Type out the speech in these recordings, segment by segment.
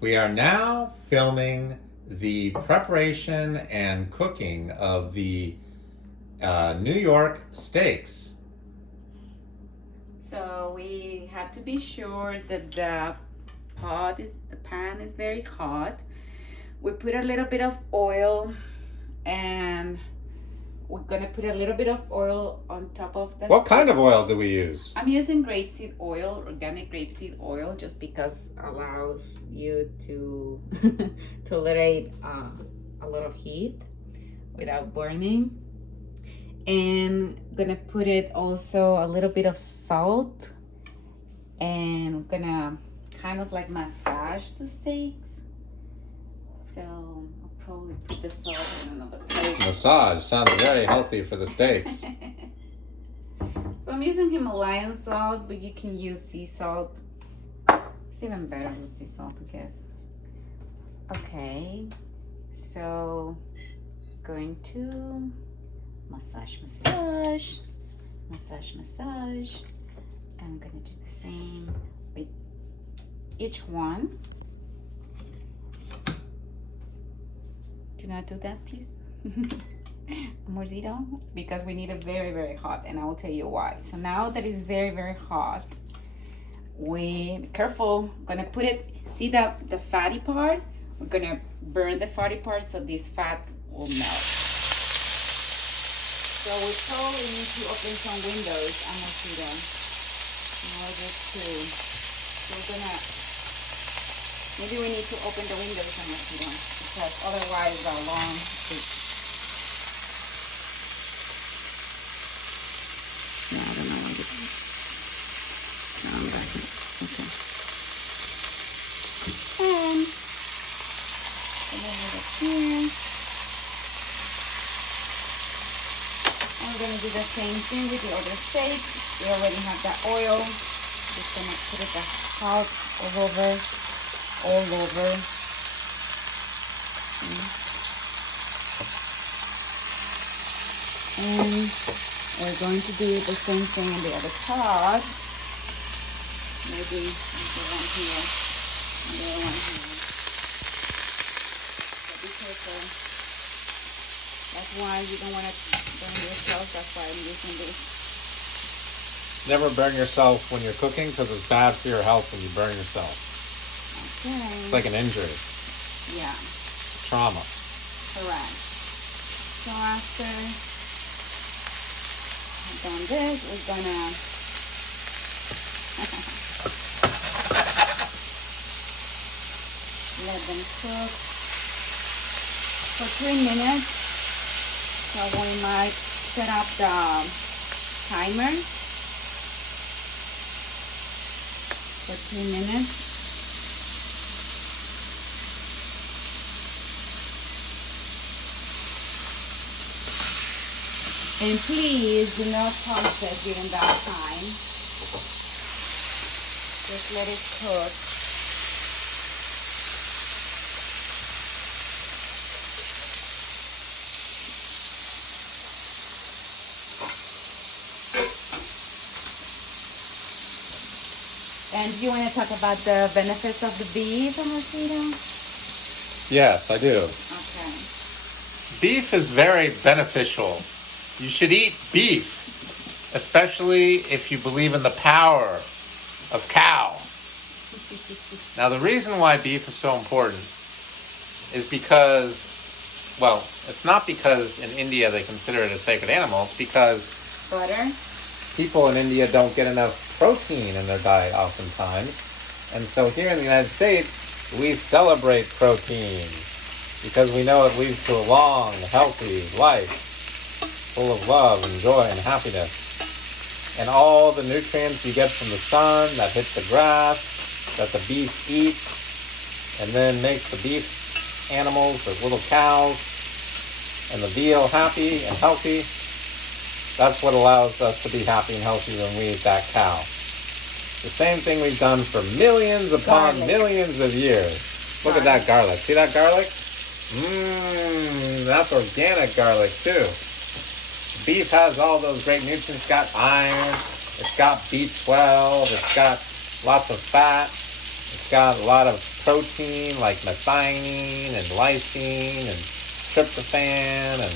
We are now filming the preparation and cooking of the New York steaks. So we have to be sure that the pan is very hot. We put a little bit of oil, and we're gonna put a little bit of oil on top of the What steak. kind of oil do we use? I'm using grapeseed oil, organic grapeseed oil, just because allows you to tolerate a lot of heat without burning. And I'm gonna put it also a little bit of salt, and I'm gonna kind of like massage the steaks. So I'll probably put the salt in another plate. Massage sounds very healthy for the steaks. So I'm using Himalayan salt, but you can use sea salt. It's even better with sea salt, I guess. Okay, so going to massage. I'm gonna do the same with each one. Do not do that, please. Amorcito, because we need it very, very hot, and I will tell you why. So now that it's very, very hot, we be careful. Gonna put it. See the fatty part? We're gonna burn the fatty part so this fat will melt. So we probably need to open some windows, Amorcito, in order to. So we're gonna. Maybe we need to open the windows, Amorcito, because otherwise the alarm is. No, I don't know why this is. No, I'm back. Okay. And over here. I'm going to do the same thing with the other steak. We already have the oil. Just going to put it the salt all over. And we're going to do the same thing in the other part. Maybe the one here and the other one here. So be careful. That's why you don't want to burn yourself. That's why I'm using this. Never burn yourself when you're cooking because it's bad for your health when you burn yourself. Okay. It's like an injury. Yeah. Trauma. Correct. So after I've done this, we're gonna let them cook for 3 minutes. So we might set up the timer for 3 minutes. And please do not touch it during that time. Just let it cook. And do you want to talk about the benefits of the beef, Amorcito? Yes, I do. Okay. Beef is very beneficial. You should eat beef, especially if you believe in the power of cow. Now, the reason why beef is so important is because, well, it's not because in India they consider it a sacred animal. It's because Butter. people in India don't get enough protein in their diet oftentimes. And so here in the United States, we celebrate protein because we know it leads to a long, healthy life full of love and joy and happiness. And all the nutrients you get from the sun that hits the grass, that the beef eats, and then makes the beef animals, the little cows, and the veal happy and healthy. That's what allows us to be happy and healthy when we eat that cow. The same thing we've done for millions upon millions of years. Look at that garlic. See that garlic? That's organic garlic too. Beef has all those great nutrients. It's got iron, it's got B12, it's got lots of fat, it's got a lot of protein like methionine and lysine and tryptophan, and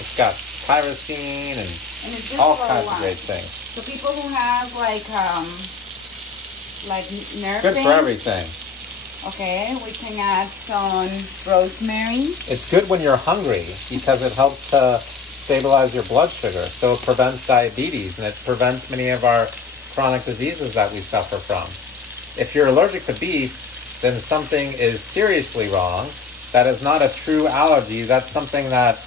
it's got tyrosine and And it's good all for kinds of what? great things. So people who have like nerve Good pain, for everything. okay, we can add some rosemary. It's good when you're hungry because it helps to stabilize your blood sugar. So it prevents diabetes and it prevents many of our chronic diseases that we suffer from. If you're allergic to beef, then something is seriously wrong. That is not a true allergy. That's something that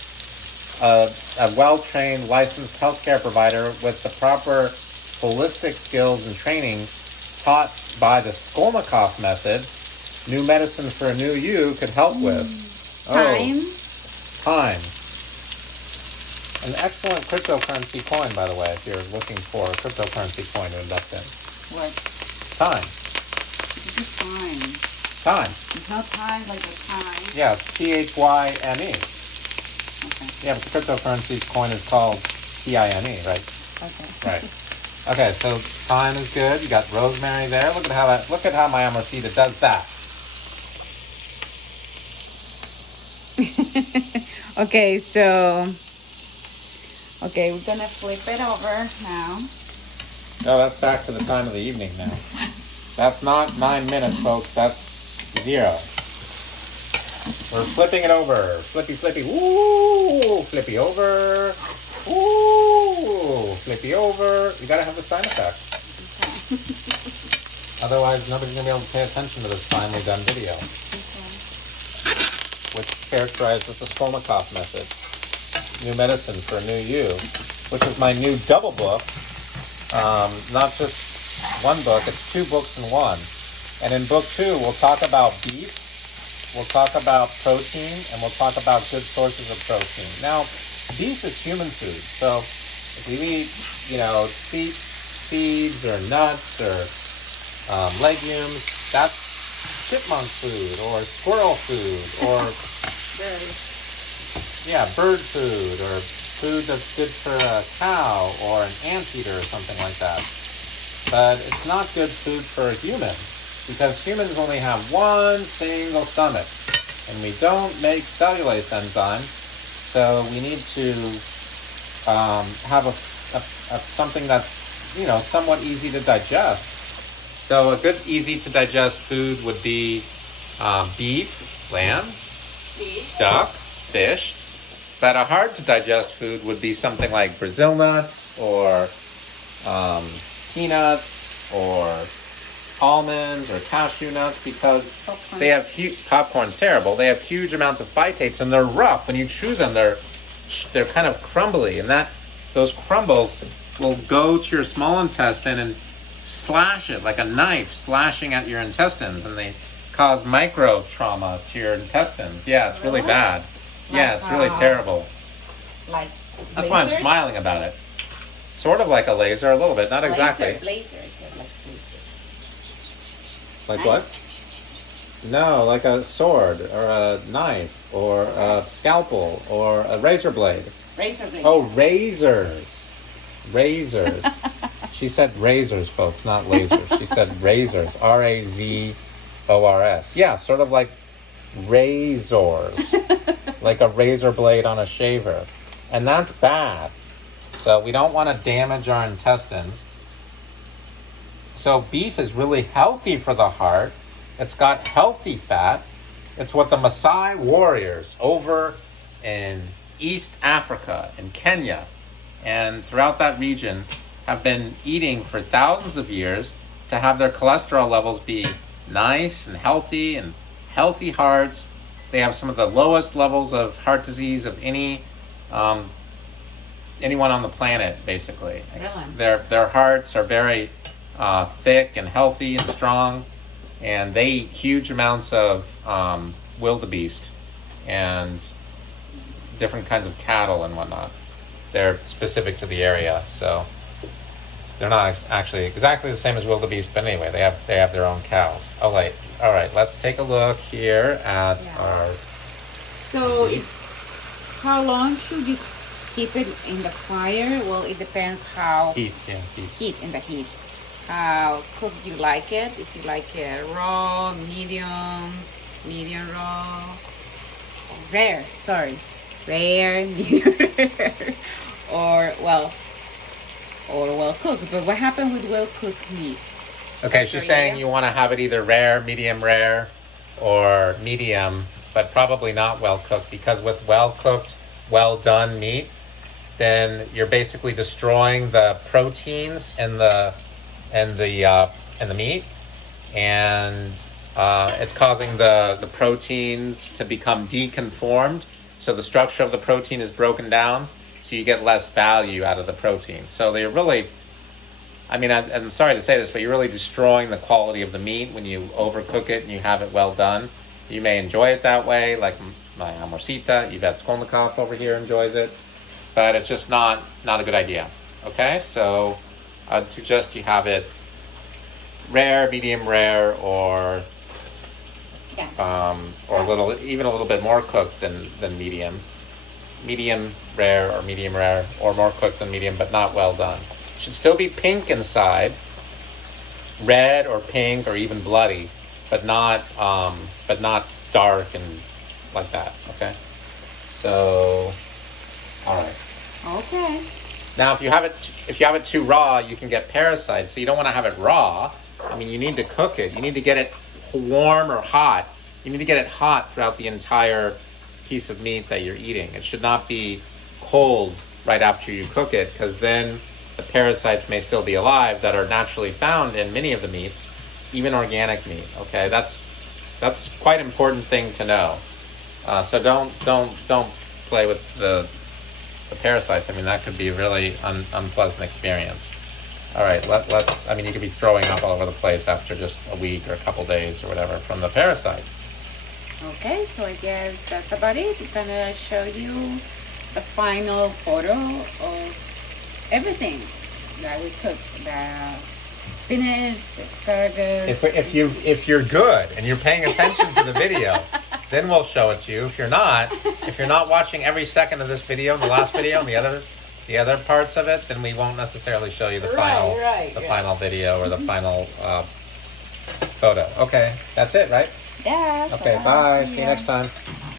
a well-trained, licensed healthcare provider with the proper holistic skills and training taught by the Skolnikov method, new medicine for a new you, could help with. Thyme. Thyme. An excellent cryptocurrency coin, by the way, if you're looking for a cryptocurrency coin to invest in. What? Thyme. This is thyme. Thyme. It's not thyme like the thyme. Yeah, it's T-H-Y-M-E. Okay. Yeah, but the cryptocurrency coin is called T-I-M-E, right? Okay. Right. Okay, so thyme is good. You got rosemary there. Look at how my Amorcita does that. Okay, so we're gonna flip it over now. Oh, that's back to the time of the evening now. That's not 9 minutes, folks. That's 0. We're flipping it over. Flippy, flippy. Ooh, flippy over. Ooh, flippy over. You gotta have the sound effects. Otherwise, nobody's gonna be able to pay attention to this finely done video, which is characterized with the Skolnikov method. New medicine for a new you, which is my new double book. Not just one book, it's 2 books in one. And in book 2, we'll talk about beef, we'll talk about protein, and we'll talk about good sources of protein. Now, beef is human food, so if we eat, seeds or nuts or legumes, that's chipmunk food or squirrel food or bird food or food that's good for a cow or an anteater or something like that. But it's not good food for a human because humans only have one single stomach and we don't make cellulase enzyme, so we need to have something that's somewhat easy to digest. So a good easy to digest food would be beef, lamb, duck, fish. But a hard to digest food would be something like Brazil nuts or peanuts or almonds or cashew nuts because they have popcorn's terrible. They have huge amounts of phytates and they're rough. When you chew them, they're kind of crumbly, and those crumbles will go to your small intestine and slash it like a knife slashing at your intestines, and they cause micro trauma to your intestines. Yeah, it's really bad. Yeah, it's really terrible. Like That's why I'm smiling about it. Sort of like a laser, a little bit, not exactly. Laser. Like what? No, like a sword or a knife or a scalpel or a razor blade. Razor blade. Oh, razors. Razors. She said razors, folks, not lasers. She said razors. R-A-Z-O-R-S. Yeah, sort of like razors. Like a razor blade on a shaver. And that's bad. So we don't want to damage our intestines. So beef is really healthy for the heart. It's got healthy fat. It's what the Maasai warriors over in East Africa, in Kenya, and throughout that region have been eating for thousands of years to have their cholesterol levels be nice and healthy hearts. They have some of the lowest levels of heart disease of anyone on the planet, basically. Really? Their hearts are very thick and healthy and strong, and they eat huge amounts of wildebeest and different kinds of cattle and whatnot. They're specific to the area, so they're not actually exactly the same as wildebeest, but anyway, they have their own cows. All right, let's take a look here at our... So how long should you keep it in the fire? Well, it depends how... Heat. Heat, in the heat. how cooked you like it. If you like it raw, medium raw, rare, sorry. Rare, medium rare, or well cooked. But what happened with well cooked meat? Okay, she's saying you want to have it either rare, or medium, but probably not well cooked, because with well cooked, well done meat, then you're basically destroying the proteins in the meat, and it's causing the proteins to become deconformed. So the structure of the protein is broken down, so you get less value out of the protein. So they're really, I mean, I'm sorry to say this, but you're really destroying the quality of the meat when you overcook it and you have it well done. You may enjoy it that way, like my amorcita, Yvette Skolnikov over here enjoys it, but it's just not a good idea. Okay, so I'd suggest you have it rare, medium rare, or a little bit more cooked than medium. Medium rare or more cooked than medium, but not well done. Should still be pink inside, red or pink or even bloody, but not dark and like that. Okay, so all right. Okay. Now, if you have it too raw, you can get parasites. So you don't want to have it raw. I mean, you need to cook it. You need to get it warm or hot. You need to get it hot throughout the entire piece of meat that you're eating. It should not be cold right after you cook it, because then the parasites may still be alive that are naturally found in many of the meats, even organic meat. Okay, that's quite an important thing to know. So don't play with the parasites. I mean, that could be a really unpleasant experience. All right, let's. I mean, you could be throwing up all over the place after just a week or a couple days or whatever from the parasites. Okay, so I guess that's about it. I'm gonna show you the final photo of everything that we cooked. The spinach, the asparagus. If you're good and you're paying attention to the video, then we'll show it to you. If you're not watching every second of this video, the last video, and the other parts of it, then we won't necessarily show you the final video or the final photo. Okay, that's it, right? Yeah. Okay, bye. See you next time.